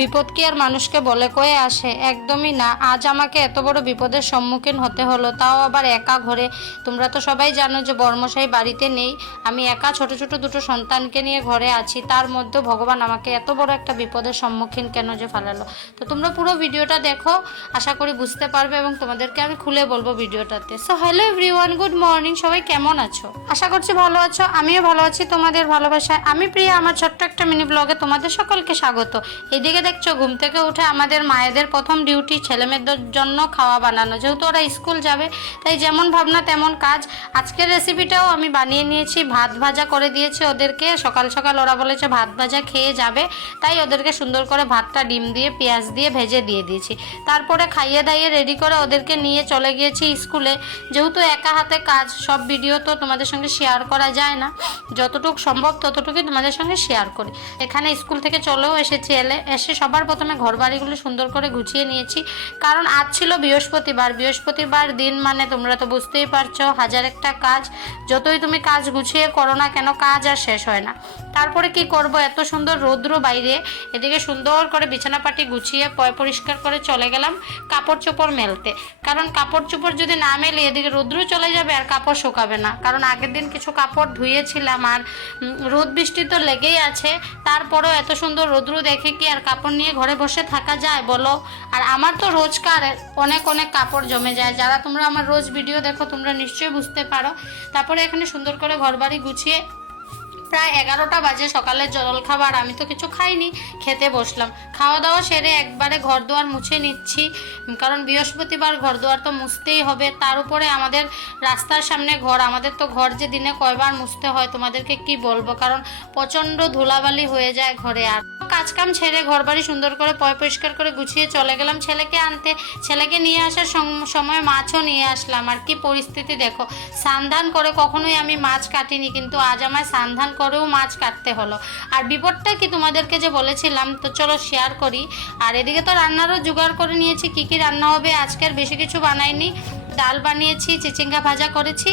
বিপদ কি আর মানুষকে বলে কয়ে আসে? একদমই না। আজ আমাকে এত বড় বিপদের সম্মুখীন হতে হলো, তাও আবার একা ঘরে। তোমরা তো সবাই জানো যে বর্মশাই বাড়িতে নেই, আমি একা ছোট ছোট দুটো সন্তানকে নিয়ে ঘরে আছি। তার মধ্যে ভগবান আমাকে এত বড় একটা বিপদের সম্মুখীন কেন যে ফেলালো। তো তোমরা পুরো ভিডিওটা দেখো, আশা করি বুঝতে পারবে এবং তোমাদেরকে আমি খুলে বলবো ভিডিওটাতে। So hello everyone, good morning. সবাই কেমন আছো? আশা করছি ভালো আছো, আমিও ভালো আছি তোমাদের ভালোবাসায়। আমি প্রিয়া, আমার ছোট্ট একটা মিনি ব্লগে তোমাদের সকলকে স্বাগত। এইদিকে দেখছো, ঘুম থেকে উঠে আমাদের মায়েদের প্রথম ডিউটি ছেলেমেয়েদের জন্য খাওয়া বানানো। যেহেতু ওরা স্কুল যাবে, তাই যেমন ভাবনা তেমন কাজ। আজকের রেসিপিটাও আমি বানিয়ে নিয়েছি, ভাত ভাজা করে দিয়েছি ওদেরকে। সকাল সকাল ওরা বলেছে ভাত ভাজা খেয়ে যাবে, তাই ওদেরকে সুন্দর করে ভাতটা ডিম দিয়ে পেঁয়াজ দিয়ে ভেজে দিয়ে দিয়েছি। তারপরে খাইয়ে দাইয়ে রেডি করে ওদেরকে নিয়ে চলে গিয়েছি স্কুলে। যেহেতু একা হাতে কাজ, সব ভিডিও তো তোমাদের সঙ্গে শেয়ার করা যায় না, যতটুকু সম্ভব ততটুকুই তোমাদের সঙ্গে শেয়ার করি। এখানে স্কুল থেকে চলেও এসেছি, এসে সবার প্রথমে ঘর বাড়িগুলো সুন্দর করে গুছিয়ে নিয়েছি, কারণ আজ ছিল বৃহস্পতিবার। বৃহস্পতিবার দিন মানে তোমরা তো বুঝতেই পারছো, হাজার একটা কাজ। যতই তুমি কাজ গুছিয়ে করো না কেন, কাজ আর শেষ হয় না। তারপরে কি করব, এত সুন্দর রৌদ্র বাইরে, এদিকে সুন্দর করে বিছানাপাটি গুছিয়ে পরিষ্কার করে চলে গেলাম কাপড় চোপড় মেলতে। কারণ কাপড় চোপড় যদি না মেলে, এদিকে রৌদ্র চলে যাবে আর কাপড় শুকাবে না। কারণ আগের দিন কিছু কাপড় ধুয়েছিলাম, আর রোদ বৃষ্টি তো লেগেই আছে। তারপরেও এত সুন্দর রৌদ্র দেখে কি আর কাপড় নিয়ে ঘরে বসে থাকা যায় বলো? আর আমার তো রোজকার অনেক অনেক কাপড় জমে যায়। যারা তোমরা আমার রোজ ভিডিও দেখো, তোমরা নিশ্চয়ই বুঝতে পারো। তারপরে এখানে সুন্দর করে ঘরবাড়ি গুছিয়ে প্রায় 11টা বাজে, সকালের জলখাবার আমি তো কিছু খাইনি, খেতে বসলাম। খাওয়া দাওয়া সেরে একবারে ঘর দুয়ার মুছে নিচ্ছি, কারণ বৃহস্পতিবার ঘর দুয়ার তো মুছতেই হবে। তার উপরে আমাদের রাস্তার সামনে ঘর, আমাদের তো ঘর যে দিনে কয়বার মুছতে হয় তোমাদেরকে কি বলবো, কারণ প্রচণ্ড ধুলাবালি হয়ে যায় ঘরে। আর কাজকাম ছেড়ে ঘরবাড়ি সুন্দর করে পরিষ্কার করে গুছিয়ে চলে গেলাম ছেলেকে আনতে। ছেলেকে নিয়ে আসার সময় মাছও নিয়ে আসলাম। আর কি পরিস্থিতি দেখো, সান্ধান করে কখনোই আমি মাছ কাটিনি, কিন্তু আজ আমায় সান্ধান করেও মাছ কাটতে হলো। আর বিপদটা কি তোমাদেরকে যে বলেছিলাম, তো চলো শেয়ার করি। আর এদিকে তো রান্নারও জোগাড় করে নিয়েছি, কি কি রান্না হবে আজকের, বেশি কিছু বানাইনি। ডাল বানিয়েছি, চিচিঙ্গা ভাজা করেছি,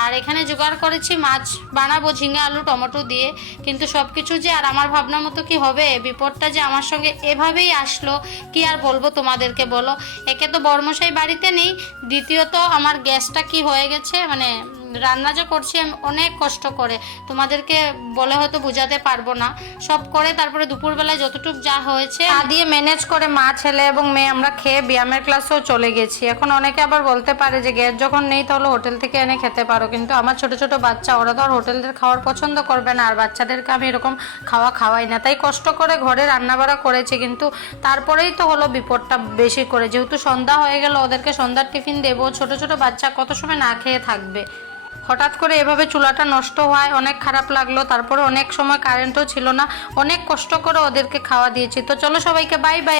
আর এখানে জোগাড় করেছি মাছ বানাবো ঝিঙ্গা আলু টমেটো দিয়ে। কিন্তু সব কিছু যে আর আমার ভাবনা মতো কি হবে, বিপদটা যে আমার সঙ্গে এভাবেই আসলো, কি আর বলবো তোমাদেরকে বলো। একে তো বর্মশাই বাড়িতে নেই, দ্বিতীয়ত আমার গ্যাসটা কি হয়ে গেছে, মানে রান্না যে করছি আমি অনেক কষ্ট করে, তোমাদেরকে বলে হয়তো বোঝাতে পারবো না। সব করে তারপরে দুপুরবেলায় যতটুকু যা হয়েছে তা দিয়ে ম্যানেজ করে মা ছেলে এবং মেয়ে আমরা খেয়ে ব্যায়ামের ক্লাসেও চলে গেছি। এখন অনেকে আবার বলতে পারে যে গ্যাস যখন নেই তাহলে হোটেল থেকে এনে খেতে পারো, কিন্তু আমার ছোট ছোট বাচ্চা, ওরা তো আর হোটেলের খাওয়ার পছন্দ করবে না, আর বাচ্চাদেরকে আমি এরকম খাওয়াই না। তাই কষ্ট করে ঘরে রান্নাবাড়া করেছি, কিন্তু তারপরেই তো হলো বিপদটা বেশি করে। যেহেতু সন্ধ্যা হয়ে গেল, ওদেরকে সন্ধ্যার টিফিন দেবো, ছোট ছোট বাচ্চা কত সময় না খেয়ে থাকবে। হঠাৎ করে এভাবে চুলাটা নষ্ট হয়, অনেক খারাপ লাগলো। তারপরে অনেক সময় কারেন্টও ছিল না, অনেক কষ্ট করে ওদেরকে খাওয়া দিয়েছি। তো চলো সবাইকে বাই বাই।